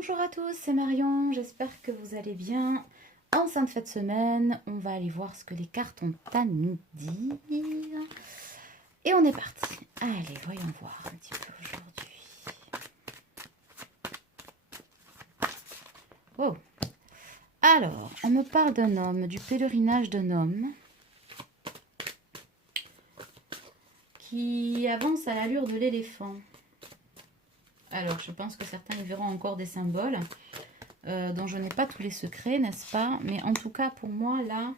Bonjour à tous, c'est Marion, j'espère que vous allez bien. En cette fête semaine, on va aller voir ce que les cartes ont à nous dire. Et on est parti. Allez, voyons voir un petit peu aujourd'hui. Oh. Alors, on me parle d'un homme, du pèlerinage d'un homme qui avance à l'allure de l'éléphant. Alors, je pense que certains y verront encore des symboles dont je n'ai pas tous les secrets, n'est-ce pas? Mais en tout cas, pour moi, là,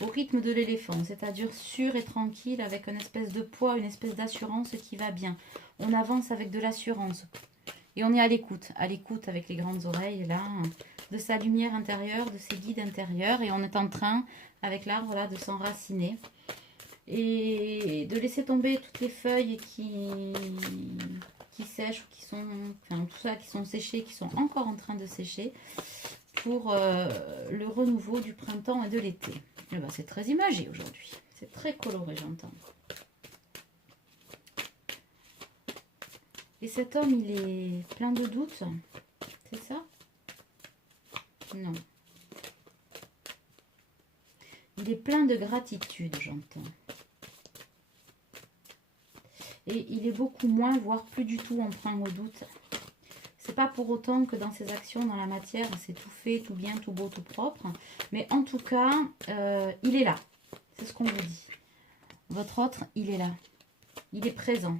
au rythme de l'éléphant, c'est-à-dire sûr et tranquille, avec une espèce de poids, une espèce d'assurance qui va bien. On avance avec de l'assurance. Et on est à l'écoute avec les grandes oreilles, là, de sa lumière intérieure, de ses guides intérieurs. Et on est en train, avec l'arbre, là, de s'enraciner. Et de laisser tomber toutes les feuilles qui sèchent, ou qui sont, enfin tout ça, qui sont séchées, qui sont encore en train de sécher, pour le renouveau du printemps et de l'été. Et ben, c'est très imagé aujourd'hui, c'est très coloré, j'entends. Et cet homme, il est plein de doutes, c'est ça? Non. Il est plein de gratitude, j'entends. Et il est beaucoup moins, voire plus du tout emprunt au doute. C'est pas pour autant que dans ses actions, dans la matière, c'est tout fait, tout bien, tout beau, tout propre. Mais en tout cas, il est là. C'est ce qu'on vous dit. Votre autre, il est là. Il est présent.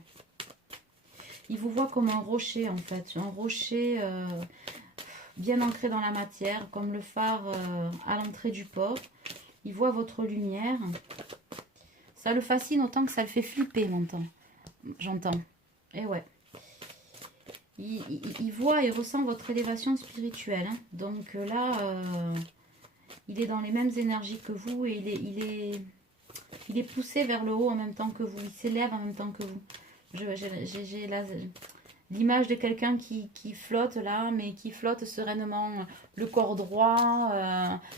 Il vous voit comme un rocher, en fait. Un rocher bien ancré dans la matière, comme le phare à l'entrée du port. Il voit votre lumière. Ça le fascine autant que ça le fait flipper, j'entends. Et ouais. Il voit et ressent votre élévation spirituelle. Hein. Donc là, il est dans les mêmes énergies que vous et il est poussé vers le haut en même temps que vous. Il s'élève en même temps que vous. J'ai l'image de quelqu'un qui flotte là, mais qui flotte sereinement, le corps droit,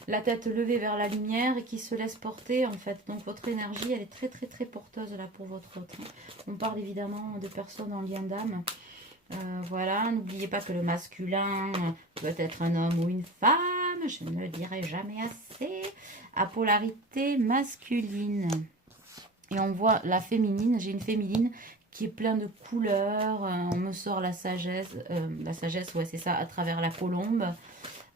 la tête levée vers la lumière et qui se laisse porter en fait. Donc votre énergie, elle est très très très porteuse là pour votre autre. Hein. On parle évidemment de personnes en lien d'âme. Voilà, n'oubliez pas que le masculin peut être un homme ou une femme, je ne le dirai jamais assez, à polarité masculine. Et on voit la féminine, j'ai une féminine qui est pleine de couleurs, on me sort la sagesse, ouais c'est ça, à travers la colombe.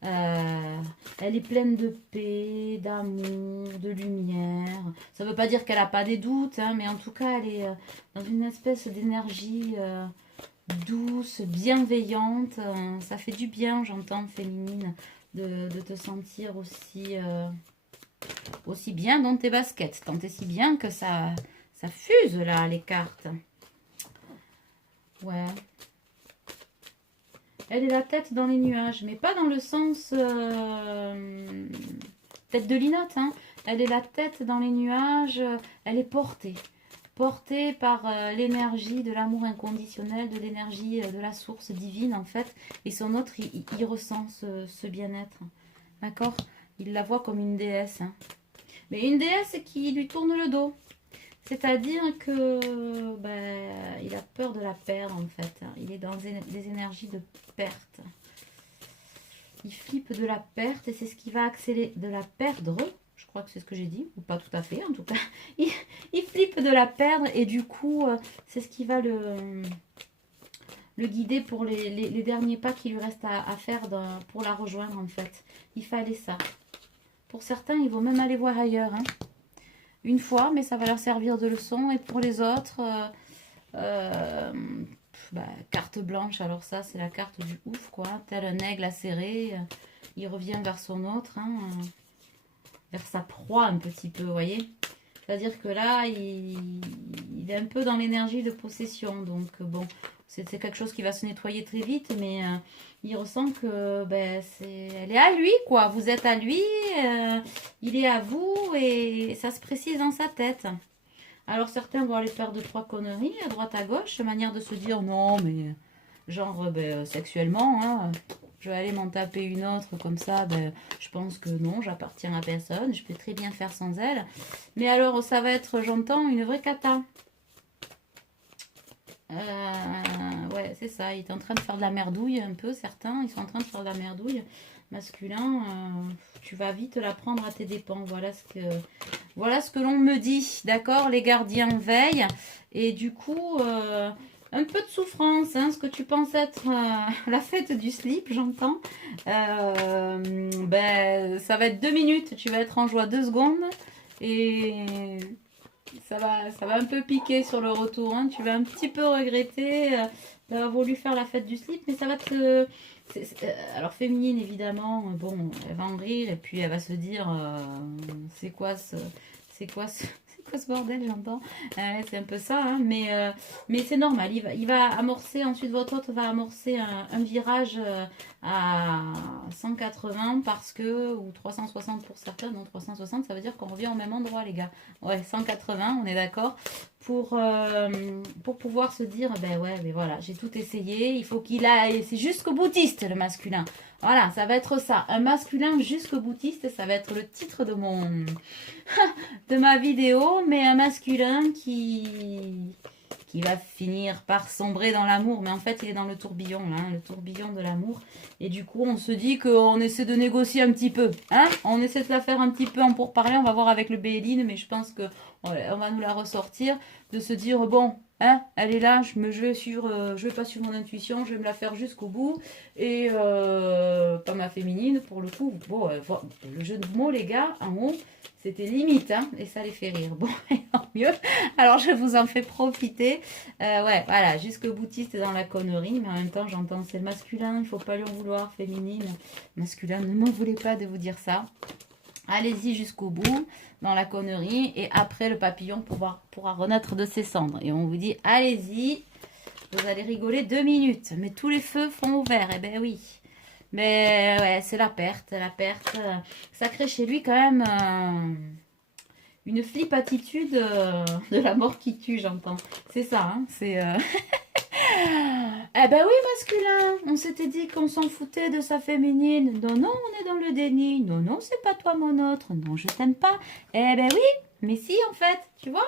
Elle est pleine de paix, d'amour, de lumière. Ça ne veut pas dire qu'elle n'a pas des doutes, hein, mais en tout cas elle est dans une espèce d'énergie douce, bienveillante. Ça fait du bien, j'entends, féminine, de te sentir aussi bien dans tes baskets. Tant et si bien que ça fuse là, les cartes. Ouais. Elle est la tête dans les nuages, mais pas dans le sens tête de linotte. Hein. Elle est la tête dans les nuages, elle est portée. Portée par l'énergie de l'amour inconditionnel, de l'énergie de la source divine en fait. Et son autre, il ressent ce bien-être. D'accord? Il la voit comme une déesse. Hein. Mais une déesse qui lui tourne le dos. C'est-à-dire que il a peur de la perdre en fait. Il est dans des énergies de perte. Il flippe de la perte et c'est ce qui va accélérer de la perdre. Je crois que c'est ce que j'ai dit, ou pas tout à fait en tout cas. Il flippe de la perdre et du coup c'est ce qui va le guider pour les derniers pas qu'il lui reste à faire pour la rejoindre en fait. Il fallait ça. Pour certains, ils vont même aller voir ailleurs. Hein. Une fois, mais ça va leur servir de leçon. Et pour les autres, carte blanche. Alors ça, c'est la carte du ouf, quoi. Tel un aigle acéré, il revient vers son autre, hein, vers sa proie un petit peu, vous voyez. C'est-à-dire que là, il est un peu dans l'énergie de possession. Donc, bon, c'est quelque chose qui va se nettoyer très vite, mais il ressent que elle est à lui, quoi. Vous êtes à lui, il est à vous, et ça se précise dans sa tête. Alors, certains vont aller faire 2-3 conneries à droite à gauche, manière de se dire non, mais genre sexuellement, hein, je vais aller m'en taper une autre comme ça, je pense que non, j'appartiens à personne, je peux très bien faire sans elle. Mais alors, ça va être, j'entends, une vraie cata. Ouais, c'est ça. Il est en train de faire de la merdouille un peu, certains. Ils sont en train de faire de la merdouille. Masculin, tu vas vite la prendre à tes dépens. Voilà ce que l'on me dit. D'accord, les gardiens veillent. Et du coup, un peu de souffrance. Hein, ce que tu penses être la fête du slip, j'entends. Ben, ça va être 2 minutes. Tu vas être en joie 2 secondes. Et ça va un peu piquer sur le retour. Hein. Tu vas un petit peu regretter d'avoir voulu faire la fête du slip. Mais ça va te... alors féminine évidemment, bon, elle va en rire et puis elle va se dire c'est quoi ce bordel, j'entends. C'est un peu ça, hein, mais c'est normal. Il va amorcer, ensuite votre hôte va amorcer un virage à 180 parce que, ou 360 pour certains, non 360, ça veut dire qu'on revient au même endroit, les gars. Ouais, 180, on est d'accord. Pour pouvoir se dire, ben ouais, mais voilà, j'ai tout essayé, il faut qu'il aille, c'est jusqu'au boutiste le masculin. Voilà, ça va être ça, un masculin jusqu'au boutiste, ça va être le titre de de ma vidéo, mais un masculin qui va finir par sombrer dans l'amour, mais en fait il est dans le tourbillon, là, hein, le tourbillon de l'amour, et du coup on se dit qu'on essaie de négocier un petit peu, hein, on essaie de la faire un petit peu en pourparler, on va voir avec le Béline, mais je pense que on va nous la ressortir, de se dire bon, hein, elle est là, je vais pas suivre mon intuition, je vais me la faire jusqu'au bout, et pas ma féminine pour le coup, bon, le jeu de mots les gars, en haut, c'était limite, hein, et ça les fait rire. Bon, et tant mieux. Alors, je vous en fais profiter. Ouais, voilà, jusqu'au boutiste dans la connerie, mais en même temps, j'entends, c'est le masculin, il ne faut pas lui en vouloir, féminine. Masculin, ne m'en voulez pas de vous dire ça. Allez-y jusqu'au bout, dans la connerie, et après, le papillon pourra renaître de ses cendres. Et on vous dit, allez-y, vous allez rigoler 2 minutes, mais tous les feux font au vert, eh ben oui. Mais ouais, c'est la perte. Ça crée chez lui quand même une flip attitude de la mort qui tue, j'entends. C'est ça, hein, c'est... Eh ben oui, masculin, on s'était dit qu'on s'en foutait de sa féminine. Non, non, on est dans le déni. Non, non, c'est pas toi mon autre. Non, je t'aime pas. Eh ben oui, mais si, en fait, tu vois.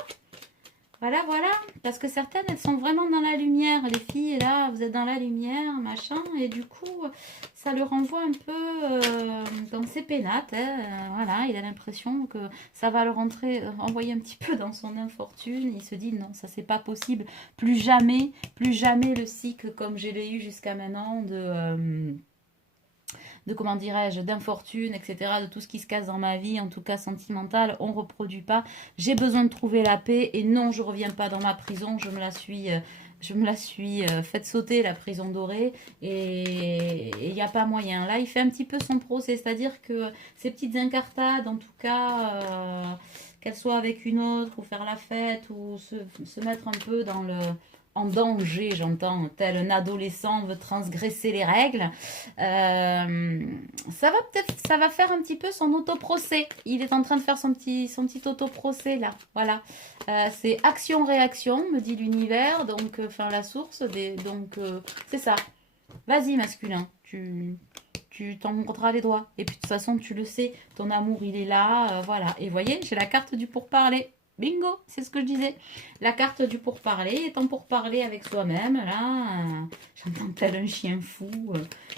Voilà, voilà, parce que certaines, elles sont vraiment dans la lumière. Les filles, là, vous êtes dans la lumière, machin, et du coup, ça le renvoie un peu dans ses pénates. Hein. Voilà, il a l'impression que ça va le renvoyer un petit peu dans son infortune. Il se dit, non, ça, c'est pas possible. Plus jamais le cycle comme je l'ai eu jusqu'à maintenant de comment dirais-je, d'infortune, etc., de tout ce qui se casse dans ma vie, en tout cas sentimentale, on ne reproduit pas. J'ai besoin de trouver la paix et non, je ne reviens pas dans ma prison, je me la suis faite sauter, la prison dorée, et il n'y a pas moyen. Là, il fait un petit peu son procès, c'est-à-dire que ces petites incartades, en tout cas, qu'elles soient avec une autre, ou faire la fête, ou se mettre un peu en danger, j'entends, tel un adolescent veut transgresser les règles, ça va faire un petit peu son autoprocès. Il est en train de faire son petit autoprocès là, voilà. C'est action-réaction, me dit l'univers, donc, enfin la source, donc c'est ça. Vas-y masculin, tu t'en mordras les doigts. Et puis de toute façon, tu le sais, ton amour il est là, voilà. Et voyez, j'ai la carte du pourparler. Bingo, c'est ce que je disais. La carte du pourparler, étant pourparler avec soi-même, là, j'entends tel un chien fou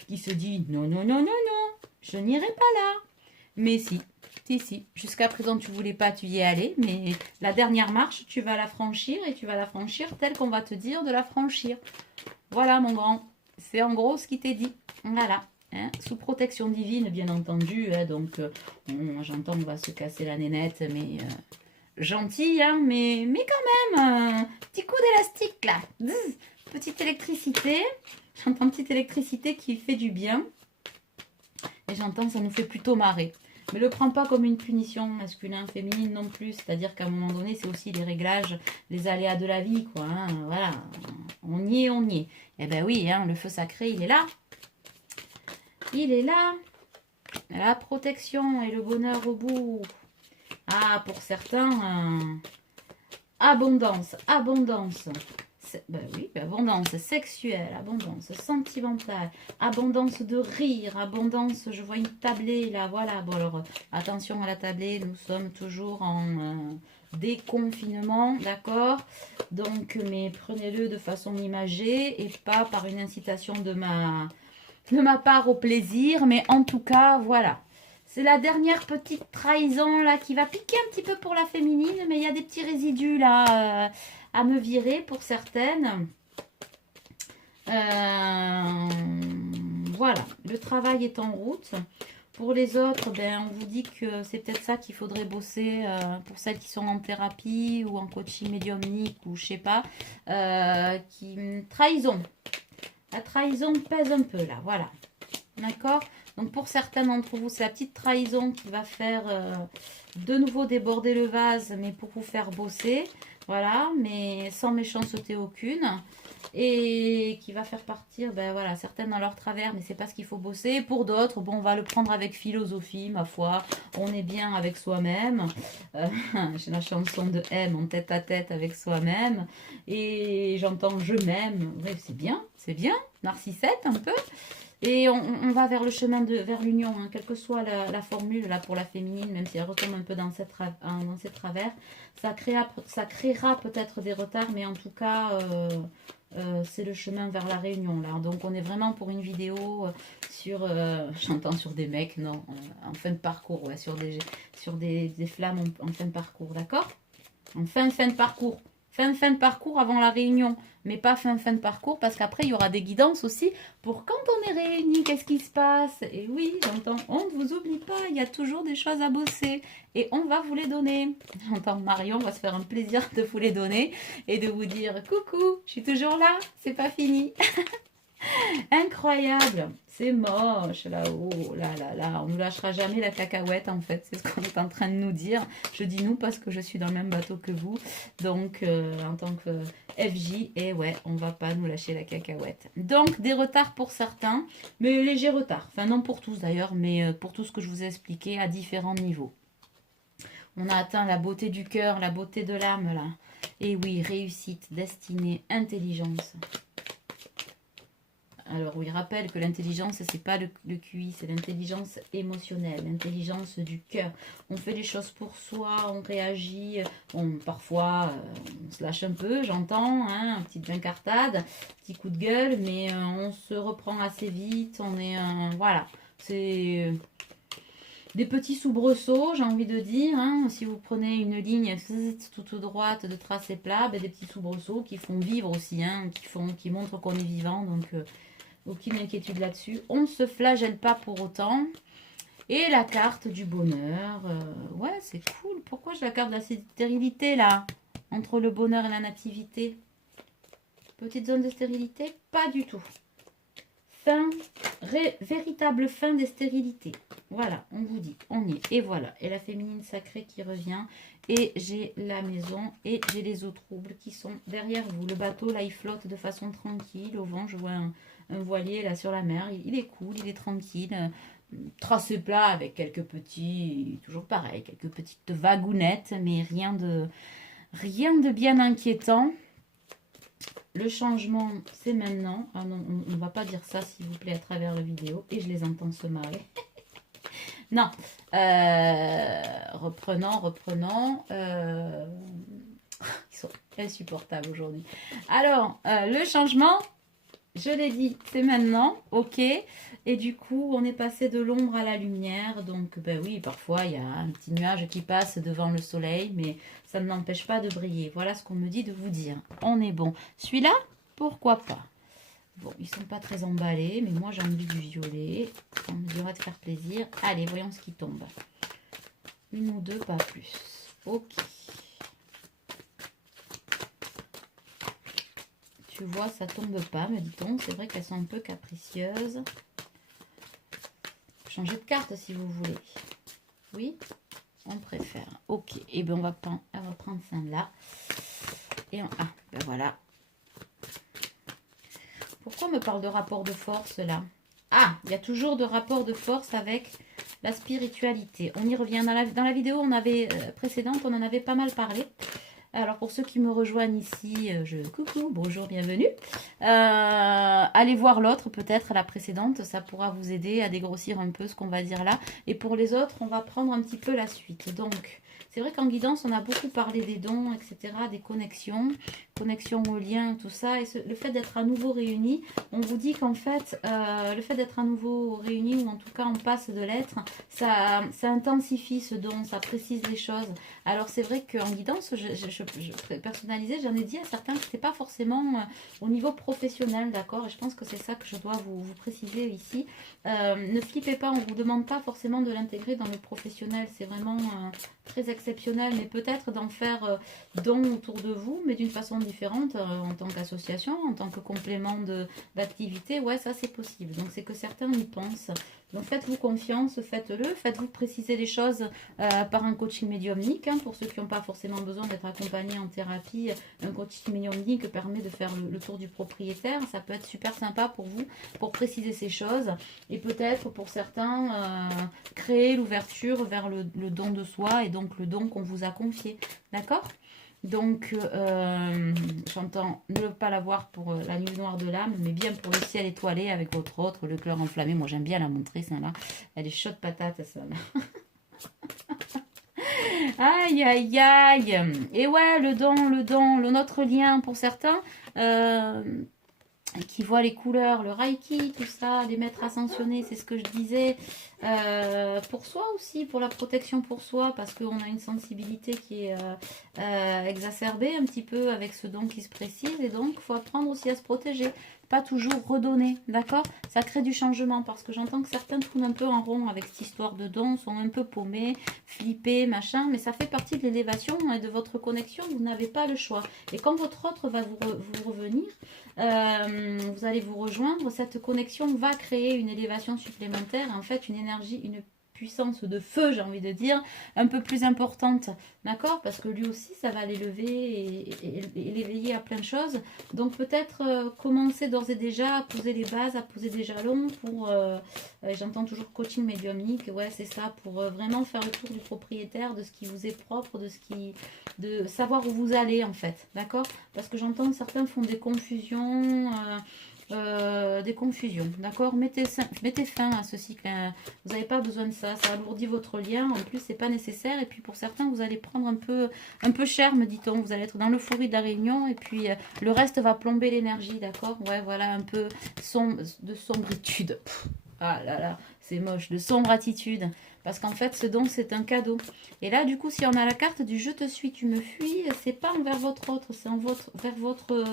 qui se dit non, non, non, non, non, je n'irai pas là. Mais si, si. Jusqu'à présent, tu voulais pas, tu y es allé, mais la dernière marche, tu vas la franchir et tu vas la franchir telle qu'on va te dire de la franchir. Voilà, mon grand. C'est en gros ce qui t'est dit. Voilà. Hein, sous protection divine, bien entendu. Hein, donc, j'entends on va se casser la nénette, mais... gentil, hein, mais quand même, petit coup d'élastique là, Bzz, petite électricité, j'entends petite électricité qui fait du bien, et j'entends ça nous fait plutôt marrer. Mais le prends pas comme une punition masculin, féminine non plus, c'est-à-dire qu'à un moment donné, c'est aussi les réglages, les aléas de la vie, quoi, hein, voilà, on y est, on y est. Eh ben oui, hein, le feu sacré, il est là, la protection et le bonheur au bout. Ah, pour certains, abondance. Ben oui, abondance sexuelle, abondance sentimentale, abondance de rire, abondance, je vois une tablée là, voilà. Bon alors, attention à la tablée, nous sommes toujours déconfinement, d'accord? Donc, mais prenez-le de façon imagée et pas par une incitation de ma part au plaisir. Mais en tout cas, voilà. C'est la dernière petite trahison là qui va piquer un petit peu pour la féminine, mais il y a des petits résidus là à me virer pour certaines. Voilà, le travail est en route. Pour les autres, ben, on vous dit que c'est peut-être ça qu'il faudrait bosser pour celles qui sont en thérapie ou en coaching médiumnique ou je sais pas. Trahison. La trahison pèse un peu là, voilà. D'accord? Donc pour certains d'entre vous, c'est la petite trahison qui va faire de nouveau déborder le vase, mais pour vous faire bosser. Voilà, mais sans méchanceté aucune. Et qui va faire partir, ben voilà, certaines dans leur travers, mais c'est pas ce qu'il faut bosser. Pour d'autres, bon, on va le prendre avec philosophie, ma foi. On est bien avec soi-même. J'ai la chanson de M en tête à tête avec soi-même. Et j'entends je m'aime. Bref, c'est bien. Narcissette un peu. Et on va vers le chemin vers l'union, hein, quelle que soit la formule là pour la féminine, même si elle retombe un peu dans ses travers. Ça créera peut-être des retards, mais en tout cas, c'est le chemin vers la réunion là. Donc on est vraiment pour une vidéo sur, j'entends sur des mecs, non, en fin de parcours, ouais, sur des flammes en fin de parcours, d'accord? En fin de parcours. Fin de parcours avant la réunion, mais pas fin de parcours, parce qu'après, il y aura des guidances aussi pour quand on est réunis, qu'est-ce qui se passe. Et oui, j'entends, on ne vous oublie pas, il y a toujours des choses à bosser, et on va vous les donner. J'entends Marion, on va se faire un plaisir de vous les donner, et de vous dire, coucou, je suis toujours là, c'est pas fini. Incroyable, c'est moche là-haut, là, on ne lâchera jamais la cacahuète en fait, c'est ce qu'on est en train de nous dire. Je dis nous parce que je suis dans le même bateau que vous, donc en tant que FJ, et ouais, on va pas nous lâcher la cacahuète. Donc des retards pour certains, mais légers retards, enfin non pour tous d'ailleurs, mais pour tout ce que je vous ai expliqué à différents niveaux. On a atteint la beauté du cœur, la beauté de l'âme là, et oui, réussite, destinée, intelligence. Alors oui, rappelle que l'intelligence, c'est pas le QI, c'est l'intelligence émotionnelle, l'intelligence du cœur. On fait les choses pour soi, on réagit, parfois on se lâche un peu, j'entends, hein, petite incartade, petit coup de gueule, mais on se reprend assez vite, on est, voilà, c'est des petits soubresauts, j'ai envie de dire, hein. Si vous prenez une ligne toute droite de tracé plat, ben, des petits soubresauts qui font vivre aussi, hein, qui montrent qu'on est vivant, donc aucune inquiétude là-dessus. On ne se flagelle pas pour autant. Et la carte du bonheur. Ouais, c'est cool. Pourquoi j'ai la carte de la stérilité là? Entre le bonheur et la nativité. Petite zone de stérilité? Pas du tout. Véritable fin des stérilités. Voilà, on vous dit, on y est. Et voilà, et la féminine sacrée qui revient. Et j'ai la maison et j'ai les eaux troubles qui sont derrière vous. Le bateau là, il flotte de façon tranquille au vent. Je vois un voilier là sur la mer. Il est cool, il est tranquille. Tracé plat avec quelques petits, toujours pareil, quelques petites vagounettes, mais rien de bien inquiétant. Le changement, c'est maintenant. Ah non, on ne va pas dire ça, s'il vous plaît, à travers la vidéo. Et je les entends se marrer. Non. Reprenons. Ils sont insupportables aujourd'hui. Alors, le changement, je l'ai dit, c'est maintenant. Ok. Et du coup, on est passé de l'ombre à la lumière. Donc, ben oui, parfois, il y a un petit nuage qui passe devant le soleil, mais ça ne m'empêche pas de briller. Voilà ce qu'on me dit de vous dire. On est bon. Celui-là, pourquoi pas? Bon, ils sont pas très emballés, mais moi, j'ai envie du violet. On me dira de faire plaisir. Allez, voyons ce qui tombe. Une ou deux, pas plus. Ok. Tu vois, ça tombe pas, me dit-on. C'est vrai qu'elles sont un peu capricieuses. Changer de carte si vous voulez. Oui, on préfère. Ok, et bien on va prendre celle-là. Et ben voilà. Pourquoi on me parle de rapport de force là? Ah, il y a toujours de rapport de force avec la spiritualité. On y revient. Dans la vidéo précédente, on en avait pas mal parlé. Alors pour ceux qui me rejoignent ici, coucou, bonjour, bienvenue. allez voir l'autre, peut-être la précédente, ça pourra vous aider à dégrossir un peu ce qu'on va dire là. Et pour les autres, on va prendre un petit peu la suite. Donc, c'est vrai qu'en guidance, on a beaucoup parlé des dons, etc., des connexions aux liens, tout ça. Et le fait d'être à nouveau réunis, on vous dit qu'en fait, le fait d'être à nouveau réunis, ou en tout cas on passe de l'être, ça intensifie ce don, ça précise les choses. Alors c'est vrai qu'en guidance, je personnalisais, j'en ai dit à certains que c'était pas forcément au niveau professionnel, d'accord. Et je pense que c'est ça que je dois vous préciser ici. Ne flippez pas, on ne vous demande pas forcément de l'intégrer dans le professionnel. C'est vraiment très exceptionnel, mais peut-être d'en faire don autour de vous, mais d'une façon différente, en tant qu'association, en tant que complément d'activité. Ouais, ça c'est possible. Donc c'est que certains y pensent. Donc faites-vous confiance, faites-le, faites-vous préciser les choses par un coaching médiumnique. Hein, pour ceux qui n'ont pas forcément besoin d'être accompagnés en thérapie, un coaching médiumnique permet de faire le tour du propriétaire. Ça peut être super sympa pour vous, pour préciser ces choses. Et peut-être pour certains, créer l'ouverture vers le don de soi et donc le don qu'on vous a confié. D'accord ? Donc, j'entends ne pas l'avoir pour la nuit noire de l'âme, mais bien pour le ciel étoilé avec votre autre, le cœur enflammé. Moi, j'aime bien la montrer, celle-là. Elle est chaude patate, celle-là. Aïe, aïe, aïe. Et ouais, le don, notre lien pour certains, qui voient les couleurs, le reiki, tout ça, les maîtres ascensionnés, c'est ce que je disais. Pour soi aussi, pour la protection pour soi, parce qu'on a une sensibilité qui est exacerbée un petit peu avec ce don qui se précise, et donc il faut apprendre aussi à se protéger, pas toujours redonner, d'accord? Ça crée du changement, parce que j'entends que certains tournent un peu en rond avec cette histoire de don, sont un peu paumés, flippés, machin, mais ça fait partie de l'élévation et de votre connexion, vous n'avez pas le choix. Et quand votre autre va vous revenir, vous allez vous rejoindre, cette connexion va créer une élévation supplémentaire, en fait une énergie, une puissance de feu, j'ai envie de dire, un peu plus importante, d'accord? Parce que lui aussi, ça va l'élever et l'éveiller à plein de choses. Donc peut-être commencer d'ores et déjà à poser les bases, à poser des jalons pour, j'entends toujours coaching médiumnique, ouais c'est ça, pour vraiment faire le tour du propriétaire, de ce qui vous est propre, de savoir où vous allez en fait, d'accord? Parce que j'entends que certains font des confusions, d'accord, mettez fin à ce cycle, hein. Vous n'avez pas besoin de ça, ça alourdit votre lien, en plus c'est pas nécessaire, et puis pour certains vous allez prendre un peu cher, me dit-on, vous allez être dans l'euphorie de la réunion, et puis le reste va plomber l'énergie, d'accord, ouais voilà, un peu de sombritude. Ah là là, c'est moche, de sombre attitude. Parce qu'en fait, ce don, c'est un cadeau. Et là, du coup, si on a la carte du je te suis, tu me fuis, c'est pas envers votre autre, c'est vers votre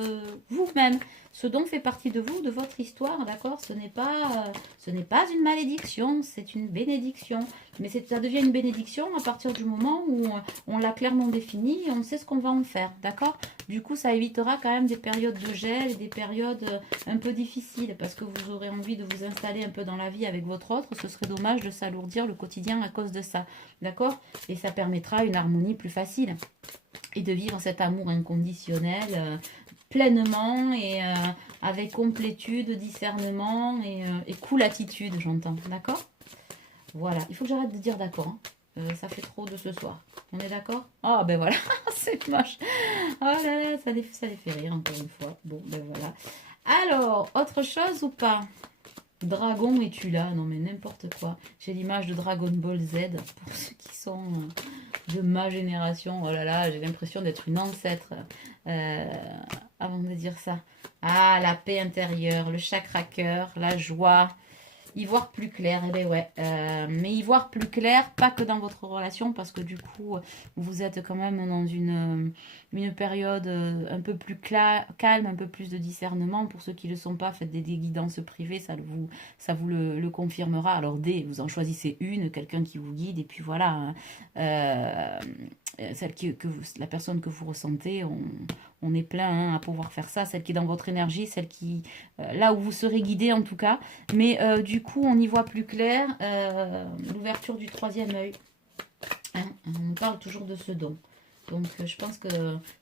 vous-même. Ce don fait partie de vous, de votre histoire, d'accord? Ce n'est pas une malédiction, c'est une bénédiction. Mais ça devient une bénédiction à partir du moment où on l'a clairement défini et on sait ce qu'on va en faire, d'accord? Du coup, ça évitera quand même des périodes de gel et des périodes un peu difficiles, parce que vous aurez envie de vous installer un peu dans la vie avec votre autre. Ce serait dommage de s'alourdir le quotidien à cause de ça, d'accord? Et ça permettra une harmonie plus facile et de vivre cet amour inconditionnel pleinement et avec complétude, discernement et cool attitude, j'entends, d'accord? Voilà, il faut que j'arrête de dire d'accord, hein. Ça fait trop de ce soir. On est d'accord? Oh ben voilà, c'est moche. Oh là là, ça les fait rire encore une fois. Bon ben voilà. Alors, autre chose ou pas? Dragon, es-tu là? Non mais n'importe quoi. J'ai l'image de Dragon Ball Z pour ceux qui sont de ma génération. Oh là là, j'ai l'impression d'être une ancêtre avant de dire ça. Ah, la paix intérieure, le chakra cœur, la joie. Y voir plus clair, eh ben ouais. Mais y voir plus clair, pas que dans votre relation, parce que du coup, vous êtes quand même dans une période un peu plus calme, un peu plus de discernement. Pour ceux qui ne le sont pas, faites des guidances privées, ça vous le confirmera. Alors vous en choisissez une, quelqu'un qui vous guide, et puis voilà. Hein. Celle la personne que vous ressentez, on est plein hein, à pouvoir faire ça, celle qui est dans votre énergie, celle qui là où vous serez guidé en tout cas, mais du coup on y voit plus clair, l'ouverture du troisième œil, hein, on parle toujours de ce don, donc je pense que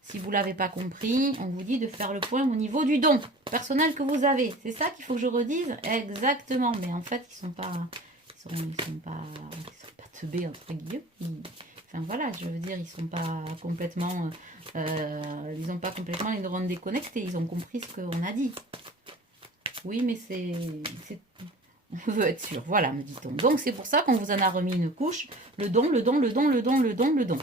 si vous l'avez pas compris, on vous dit de faire le point au niveau du don personnel que vous avez, c'est ça qu'il faut que je redise exactement, mais en fait ils sont pas teubés entre guillemets. Enfin voilà, je veux dire, ils sont pas complètement, ils n'ont pas complètement les neurones déconnectés. Ils ont compris ce qu'on a dit. Oui, mais on veut être sûr. Voilà, me dit-on. Donc, c'est pour ça qu'on vous en a remis une couche. Le don, le don, le don, le don, le don, le don.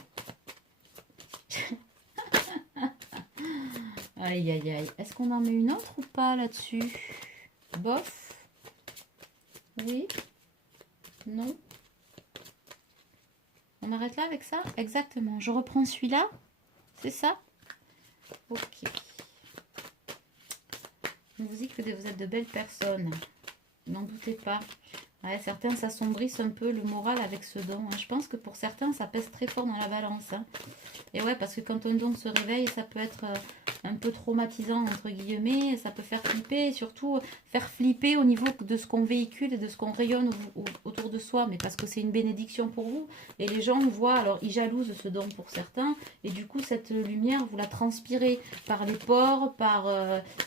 Aïe, aïe, aïe. Est-ce qu'on en met une autre ou pas là-dessus? Bof. Oui. Non. On arrête là avec ça? Exactement. Je reprends celui-là. C'est ça? Ok. On vous dit que vous êtes de belles personnes. N'en doutez pas. Ouais, certains s'assombrissent un peu le moral avec ce don. Hein. Je pense que pour certains, ça pèse très fort dans la balance. Hein. Et ouais, parce que quand un don se réveille, ça peut être un peu traumatisant, entre guillemets. Ça peut faire flipper, et surtout faire flipper au niveau de ce qu'on véhicule et de ce qu'on rayonne autour de soi. Mais parce que c'est une bénédiction pour vous. Et les gens voient, alors ils jalousent ce don pour certains. Et du coup, cette lumière, vous la transpirez par les pores, par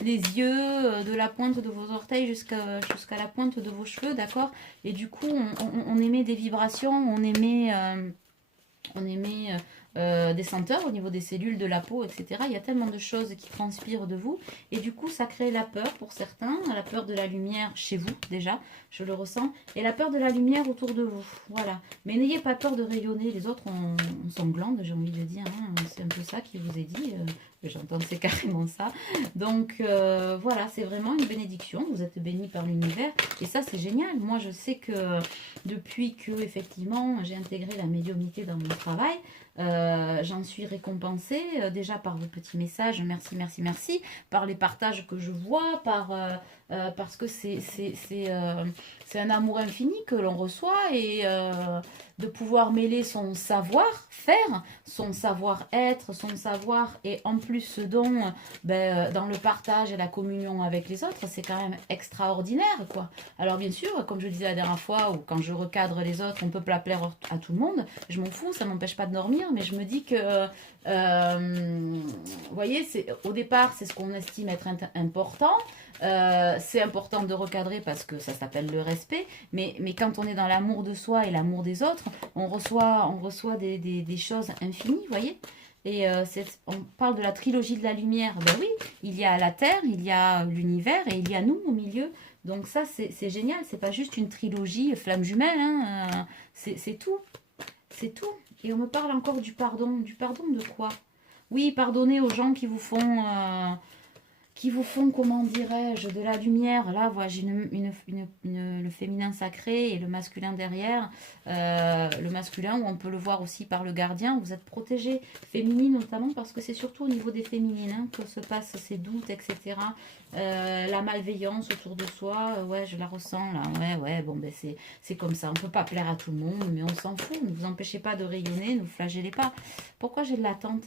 les yeux, de la pointe de vos orteils jusqu'à la pointe de vos cheveux, d'accord? Et du coup, on émet des vibrations, on émet des senteurs au niveau des cellules de la peau, etc. Il y a tellement de choses qui transpirent de vous. Et du coup, ça crée la peur pour certains, la peur de la lumière chez vous, déjà, je le ressens, et la peur de la lumière autour de vous. Voilà. Mais n'ayez pas peur de rayonner. Les autres, on s'englande, j'ai envie de dire. Hein. C'est un peu ça qui vous est dit. J'entends que c'est carrément ça. Donc, voilà, c'est vraiment une bénédiction. Vous êtes bénis par l'univers. Et ça, c'est génial. Moi, je sais que depuis que, effectivement, j'ai intégré la médiumnité dans mon travail, j'en suis récompensée déjà par vos petits messages, merci, merci, merci, par les partages que je vois, parce que c'est un amour infini que l'on reçoit et de pouvoir mêler son savoir-faire, son savoir-être, son savoir et en plus ce don dans le partage et la communion avec les autres, c'est quand même extraordinaire quoi. Alors bien sûr, comme je disais la dernière fois, ou quand je recadre les autres, on peut pas plaire à tout le monde, je m'en fous, ça m'empêche pas de dormir, mais je me dis que, vous voyez, au départ, c'est ce qu'on estime être important. C'est important de recadrer parce que ça s'appelle le respect, mais quand on est dans l'amour de soi et l'amour des autres, on reçoit des choses infinies, vous voyez. Et on parle de la trilogie de la lumière. Ben oui, il y a la Terre, il y a l'univers et il y a nous au milieu. Donc ça, c'est génial. C'est pas juste une trilogie flamme jumelle. Hein. C'est tout. C'est tout. Et on me parle encore du pardon. Du pardon de quoi? Oui, pardonnez aux gens qui vous font, comment dirais-je, de la lumière. Là, voilà, j'ai le féminin sacré et le masculin derrière. Le masculin, où on peut le voir aussi par le gardien. Vous êtes protégé, féminine notamment, parce que c'est surtout au niveau des féminines hein, que se passent ces doutes, etc. La malveillance autour de soi, ouais, je la ressens là. Ouais, bon, ben c'est comme ça. On ne peut pas plaire à tout le monde, mais on s'en fout. Ne vous empêchez pas de rayonner, ne vous flagellez pas. Pourquoi j'ai de l'attente?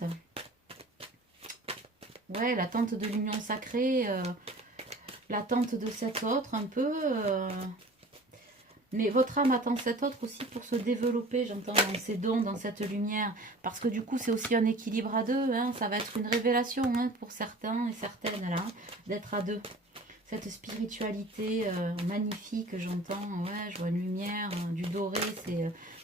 Ouais, l'attente de l'union sacrée, l'attente de cet autre un peu. Mais votre âme attend cet autre aussi pour se développer, j'entends, dans ses dons, dans cette lumière. Parce que du coup, c'est aussi un équilibre à deux. Hein, ça va être une révélation hein, pour certains et certaines, là, d'être à deux. Cette spiritualité magnifique, j'entends. Ouais, je vois une lumière, du doré,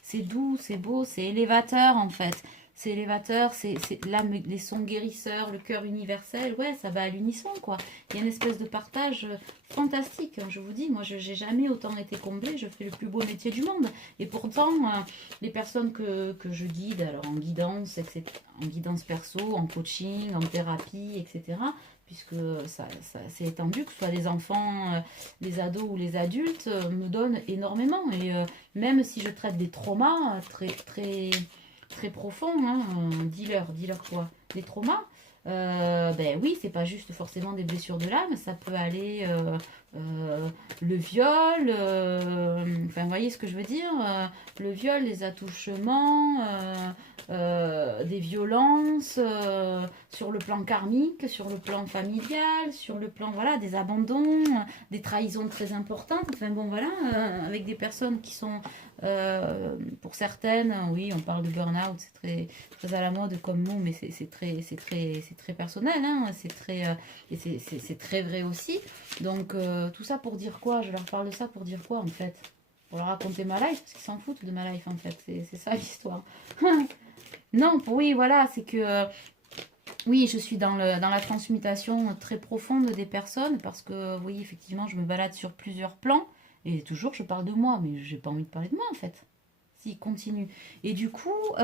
c'est doux, c'est beau, c'est élévateur en fait. C'est élévateur, c'est l'âme, les sons guérisseurs, le cœur universel, ouais, ça va à l'unisson, quoi. Il y a une espèce de partage fantastique, hein, je vous dis. Moi, je n'ai jamais autant été comblée, je fais le plus beau métier du monde. Et pourtant, les personnes que je guide, alors en guidance, etc., en guidance perso, en coaching, en thérapie, etc., puisque ça c'est étendu, que ce soit les enfants, les ados ou les adultes, me donnent énormément. Et même si je traite des traumas très, très très profond, hein, dis-leur quoi? Des traumas, ben oui, c'est pas juste forcément des blessures de l'âme, ça peut aller le viol, enfin, vous voyez ce que je veux dire? Le viol, les attouchements, des violences sur le plan karmique, sur le plan familial, sur le plan, voilà, des abandons, des trahisons très importantes, enfin bon, voilà, avec des personnes qui sont pour certaines, oui, on parle de burn-out, c'est très, très à la mode comme mot, mais c'est très personnel, hein, et c'est très vrai aussi. Donc, tout ça pour dire quoi? Je leur parle de ça pour dire quoi, en fait? Pour leur raconter ma life, parce qu'ils s'en foutent de ma life, en fait. C'est ça l'histoire. Non, oui, voilà, c'est que Oui, je suis dans la transmutation très profonde des personnes parce que, oui, effectivement, je me balade sur plusieurs plans et toujours je parle de moi, mais j'ai pas envie de parler de moi en fait. Si, continue. Et du coup, tout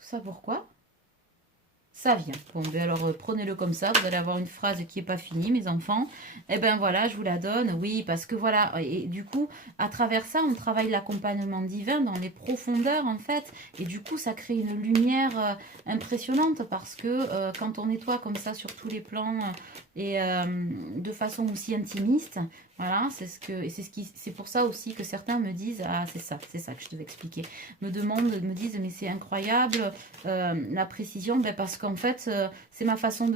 ça pourquoi? Ça vient. Bon, ben alors prenez-le comme ça. Vous allez avoir une phrase qui n'est pas finie, mes enfants. Eh ben voilà, je vous la donne. Oui, parce que voilà. Et du coup, à travers ça, on travaille l'accompagnement divin dans les profondeurs, en fait. Et du coup, ça crée une lumière impressionnante parce que quand on nettoie comme ça sur tous les plans et de façon aussi intimiste, voilà, c'est ce que, et c'est pour ça aussi que certains me disent, ah, c'est ça que je devais expliquer, me disent, mais c'est incroyable la précision, ben parce qu'en fait, c'est ma façon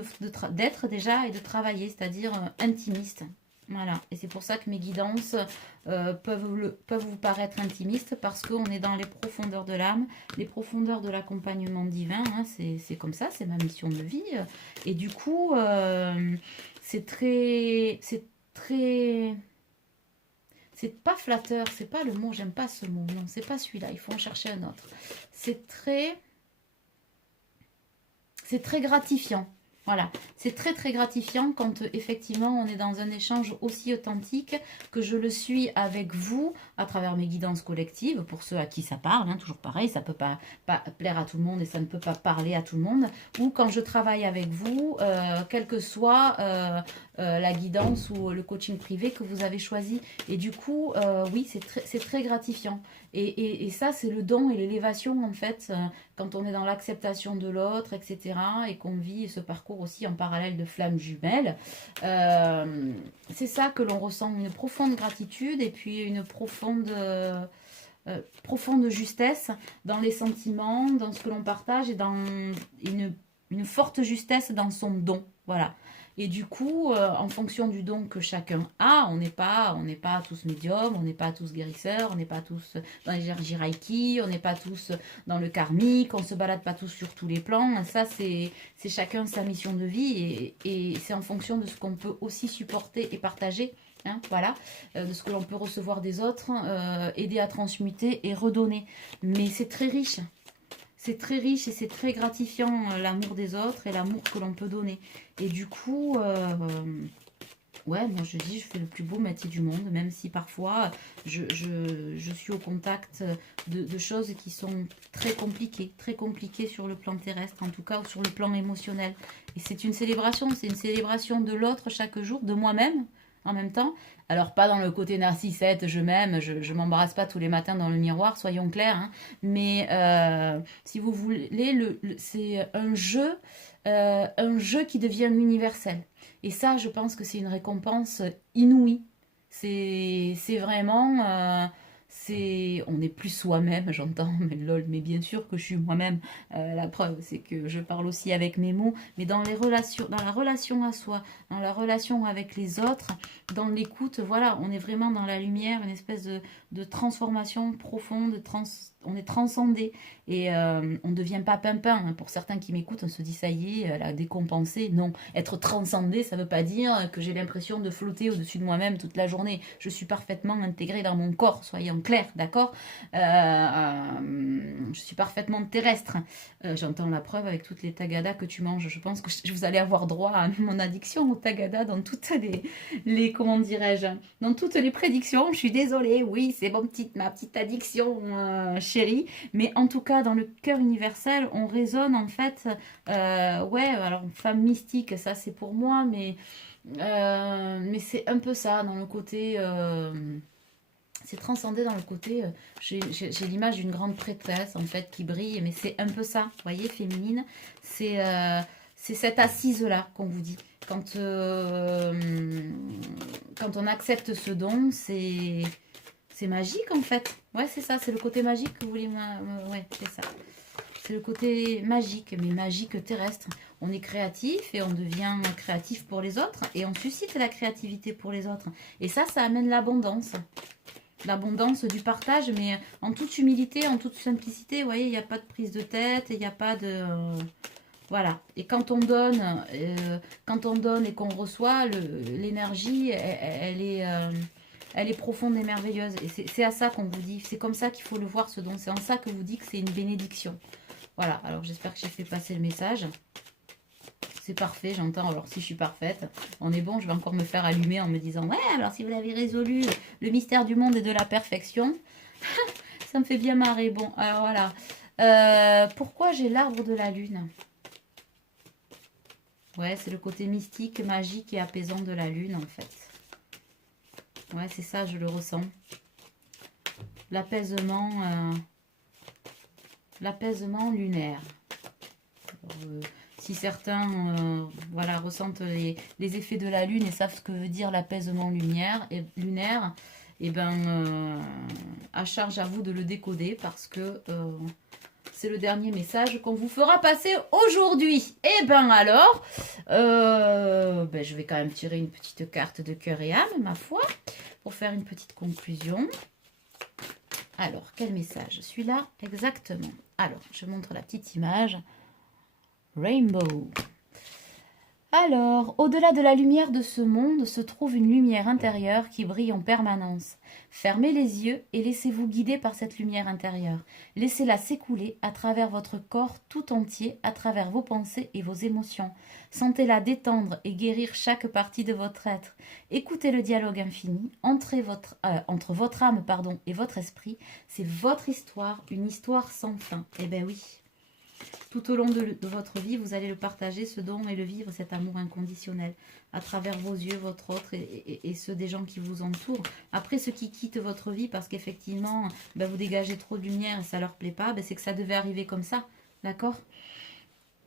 d'être déjà et de travailler, c'est-à-dire intimiste. Voilà, et c'est pour ça que mes guidances peuvent vous paraître intimistes parce qu'on est dans les profondeurs de l'âme, les profondeurs de l'accompagnement divin, hein, c'est comme ça, c'est ma mission de vie. Et du coup, c'est très, c'est pas flatteur, c'est pas le mot, j'aime pas ce mot, non, c'est pas celui-là, il faut en chercher un autre. C'est très, c'est très gratifiant. Voilà, c'est très très gratifiant quand effectivement on est dans un échange aussi authentique que je le suis avec vous à travers mes guidances collectives, pour ceux à qui ça parle, hein, toujours pareil, ça ne peut pas plaire à tout le monde et ça ne peut pas parler à tout le monde, ou quand je travaille avec vous, quelle que soit la guidance ou le coaching privé que vous avez choisi. Et du coup, oui, c'est très gratifiant. Et ça, c'est le don et l'élévation en fait quand on est dans l'acceptation de l'autre, etc., et qu'on vit ce parcours aussi en parallèle de flammes jumelles, c'est ça que l'on ressent, une profonde gratitude et puis une profonde justesse dans les sentiments, dans ce que l'on partage et dans une forte justesse dans son don. Voilà. Et du coup, en fonction du don que chacun a, on n'est pas tous médiums, on n'est pas tous guérisseurs, on n'est pas tous dans l'énergie Reiki, on n'est pas tous dans le karmique, on ne se balade pas tous sur tous les plans. Ça, c'est chacun sa mission de vie et c'est en fonction de ce qu'on peut aussi supporter et partager. Hein, voilà, de ce que l'on peut recevoir des autres, aider à transmuter et redonner. Mais c'est très riche et c'est très gratifiant l'amour des autres et l'amour que l'on peut donner. Et du coup, ouais, moi je dis, je fais le plus beau métier du monde, même si parfois je suis au contact de choses qui sont très compliquées sur le plan terrestre, en tout cas, ou sur le plan émotionnel. Et c'est une célébration de l'autre chaque jour, de moi-même en même temps. Alors pas dans le côté narcissette, je m'aime, je m'embrasse pas tous les matins dans le miroir, soyons clairs, hein. Mais si vous voulez, c'est un jeu qui devient universel. Et ça, je pense que c'est une récompense inouïe. C'est vraiment, on n'est plus soi-même, j'entends, mais lol, mais bien sûr que je suis moi-même. La preuve, c'est que je parle aussi avec mes mots, mais dans les relations, dans la relation à soi, dans la relation avec les autres, dans l'écoute, voilà, on est vraiment dans la lumière, une espèce de transformation profonde, on est transcendé et on ne devient pas pimpin. Hein. Pour certains qui m'écoutent, on se dit ça y est, elle a décompensé. Non, être transcendé, ça ne veut pas dire que j'ai l'impression de flotter au-dessus de moi-même toute la journée. Je suis parfaitement intégrée dans mon corps, soyons clairs, d'accord. Je suis parfaitement terrestre. J'entends la preuve avec toutes les tagadas que tu manges. Je pense que vous allez avoir droit à mon addiction aux tagadas dans toutes les comment dirais-je, dans toutes les prédictions. Je suis désolée, oui, c'est ma petite addiction chérie, mais en tout cas dans le cœur universel, on résonne en fait. Ouais, alors femme mystique, ça c'est pour moi, mais c'est un peu ça dans le côté. C'est transcendé dans le côté, j'ai l'image d'une grande prêtresse en fait qui brille, mais c'est un peu ça, vous voyez, féminine. C'est cette assise-là qu'on vous dit. Quand on accepte ce don, c'est magique en fait. Ouais, c'est ça, c'est le côté magique que vous voulez. Ouais, c'est ça. C'est le côté magique, mais magique terrestre. On est créatif et on devient créatif pour les autres et on suscite la créativité pour les autres. Et ça amène l'abondance. L'abondance du partage, mais en toute humilité, en toute simplicité. Vous voyez, il n'y a pas de prise de tête, il n'y a pas de... voilà. Et quand on donne et qu'on reçoit, l'énergie, elle est... elle est profonde et merveilleuse. Et c'est à ça qu'on vous dit, c'est comme ça qu'il faut le voir, ce don. C'est en ça que vous dit que c'est une bénédiction. Voilà, alors j'espère que j'ai fait passer le message. C'est parfait, j'entends. Alors si je suis parfaite, on est bon, je vais encore me faire allumer en me disant « Ouais, alors si vous l'avez résolu, le mystère du monde et de la perfection. » Ça me fait bien marrer. Bon, alors voilà. Pourquoi j'ai l'arbre de la lune? Ouais, c'est le côté mystique, magique et apaisant de la lune, en fait. Ouais, c'est ça, je le ressens. L'apaisement lunaire. Si certains voilà, ressentent les effets de la lune et savent ce que veut dire l'apaisement lunaire, et ben, à charge à vous de le décoder parce que c'est le dernier message qu'on vous fera passer aujourd'hui. Et ben alors, ben je vais quand même tirer une petite carte de cœur et âme, ma foi, pour faire une petite conclusion. Alors, quel message? Celui-là, exactement. Alors, je montre la petite image. Rainbow. Alors, au-delà de la lumière de ce monde se trouve une lumière intérieure qui brille en permanence. Fermez les yeux et laissez-vous guider par cette lumière intérieure. Laissez-la s'écouler à travers votre corps tout entier, à travers vos pensées et vos émotions. Sentez-la détendre et guérir chaque partie de votre être. Écoutez le dialogue infini entre votre âme et votre esprit. C'est votre histoire, une histoire sans fin. Eh bien oui. Tout au long de votre vie, vous allez le partager, ce don, et le vivre, cet amour inconditionnel, à travers vos yeux, votre autre et ceux des gens qui vous entourent. Après, ceux qui quittent votre vie parce qu'effectivement, ben, vous dégagez trop de lumière et ça leur plaît pas, ben, c'est que ça devait arriver comme ça, d'accord?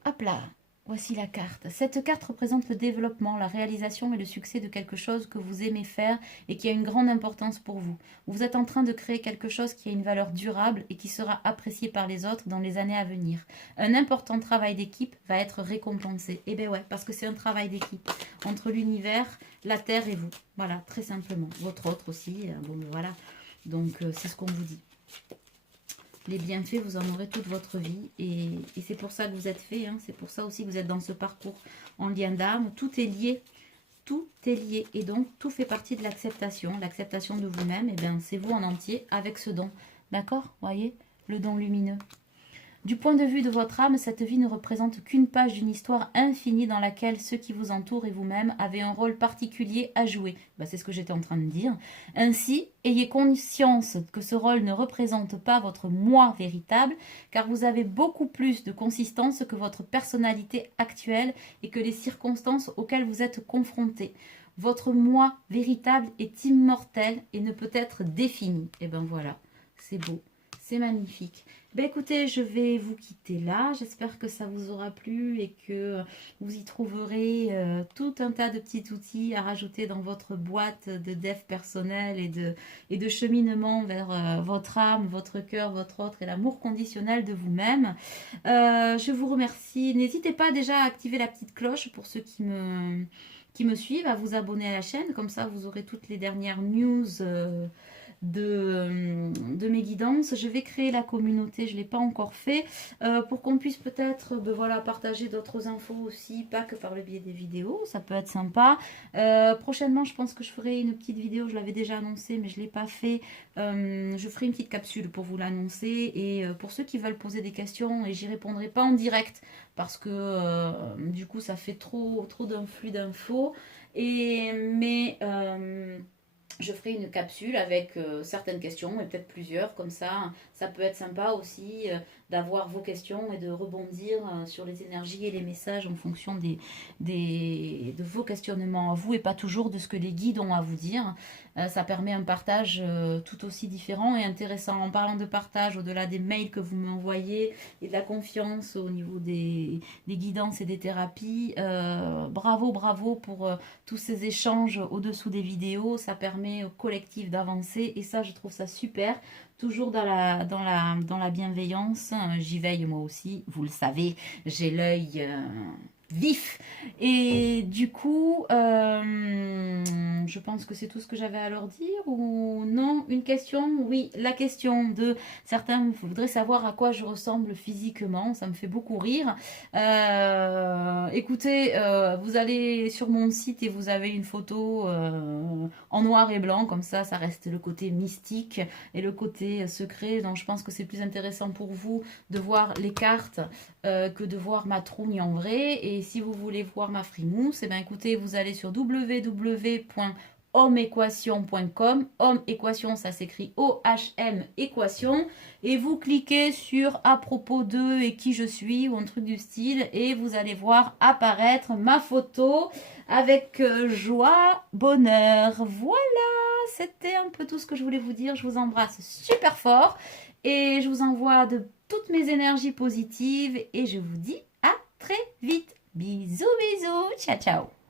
Hop là, voici la carte. Cette carte représente le développement, la réalisation et le succès de quelque chose que vous aimez faire et qui a une grande importance pour vous. Vous êtes en train de créer quelque chose qui a une valeur durable et qui sera apprécié par les autres dans les années à venir. Un important travail d'équipe va être récompensé. Eh bien ouais, parce que c'est un travail d'équipe entre l'univers, la Terre et vous. Voilà, très simplement. Votre autre aussi. Bon, voilà. Donc, c'est ce qu'on vous dit. Les bienfaits, vous en aurez toute votre vie. Et c'est pour ça que vous êtes fait. Hein. C'est pour ça aussi que vous êtes dans ce parcours en lien d'âme. Tout est lié. Tout est lié. Et donc, tout fait partie de l'acceptation. L'acceptation de vous-même, et bien, c'est vous en entier avec ce don. D'accord? Voyez? Le don lumineux. Du point de vue de votre âme, cette vie ne représente qu'une page d'une histoire infinie dans laquelle ceux qui vous entourent et vous-même avez un rôle particulier à jouer. Ben, c'est ce que j'étais en train de dire. Ainsi, ayez conscience que ce rôle ne représente pas votre moi véritable, car vous avez beaucoup plus de consistance que votre personnalité actuelle et que les circonstances auxquelles vous êtes confrontés. Votre moi véritable est immortel et ne peut être défini. Et ben voilà, c'est beau, c'est magnifique. Ben écoutez, je vais vous quitter là. J'espère que ça vous aura plu et que vous y trouverez tout un tas de petits outils à rajouter dans votre boîte de dev personnel et de cheminement vers votre âme, votre cœur, votre autre et l'amour conditionnel de vous-même. Je vous remercie. N'hésitez pas déjà à activer la petite cloche pour ceux qui me suivent, à vous abonner à la chaîne. Comme ça, vous aurez toutes les dernières news de mes guidances. Je vais créer la communauté, je ne l'ai pas encore fait, pour qu'on puisse peut-être voilà, partager d'autres infos aussi, pas que par le biais des vidéos, ça peut être sympa. Prochainement, je pense que je ferai une petite vidéo, je l'avais déjà annoncé, mais je ne l'ai pas fait. Je ferai une petite capsule pour vous l'annoncer, et pour ceux qui veulent poser des questions, et j'y répondrai pas en direct, parce que du coup, ça fait trop d'un flux d'infos, mais je ferai une capsule avec certaines questions et peut-être plusieurs, comme ça peut être sympa aussi d'avoir vos questions et de rebondir sur les énergies et les messages en fonction de vos questionnements à vous et pas toujours de ce que les guides ont à vous dire. Ça permet un partage tout aussi différent et intéressant. En parlant de partage, au-delà des mails que vous m'envoyez et de la confiance au niveau des guidances et des thérapies, bravo pour tous ces échanges au-dessous des vidéos. Ça permet au collectif d'avancer et ça, je trouve ça super. Toujours dans la bienveillance. J'y veille moi aussi, vous le savez, j'ai l'œil vif. Et du coup, je pense que c'est tout ce que j'avais à leur dire. Ou non, une question? Oui, la question de certains voudraient savoir à quoi je ressemble physiquement. Ça me fait beaucoup rire. Écoutez, vous allez sur mon site et vous avez une photo en noir et blanc. Comme ça reste le côté mystique et le côté secret. Donc je pense que c'est plus intéressant pour vous de voir les cartes que de voir ma trougne en vrai. Et si vous voulez voir ma frimousse, eh bien, écoutez, vous allez sur www.homme-équation.com. Homme équation, ça s'écrit OHM équation. Et vous cliquez sur à propos de et qui je suis ou un truc du style. Et vous allez voir apparaître ma photo avec joie, bonheur. Voilà, c'était un peu tout ce que je voulais vous dire. Je vous embrasse super fort. Et je vous envoie de toutes mes énergies positives et je vous dis à très vite. Bisous, bisous, ciao, ciao.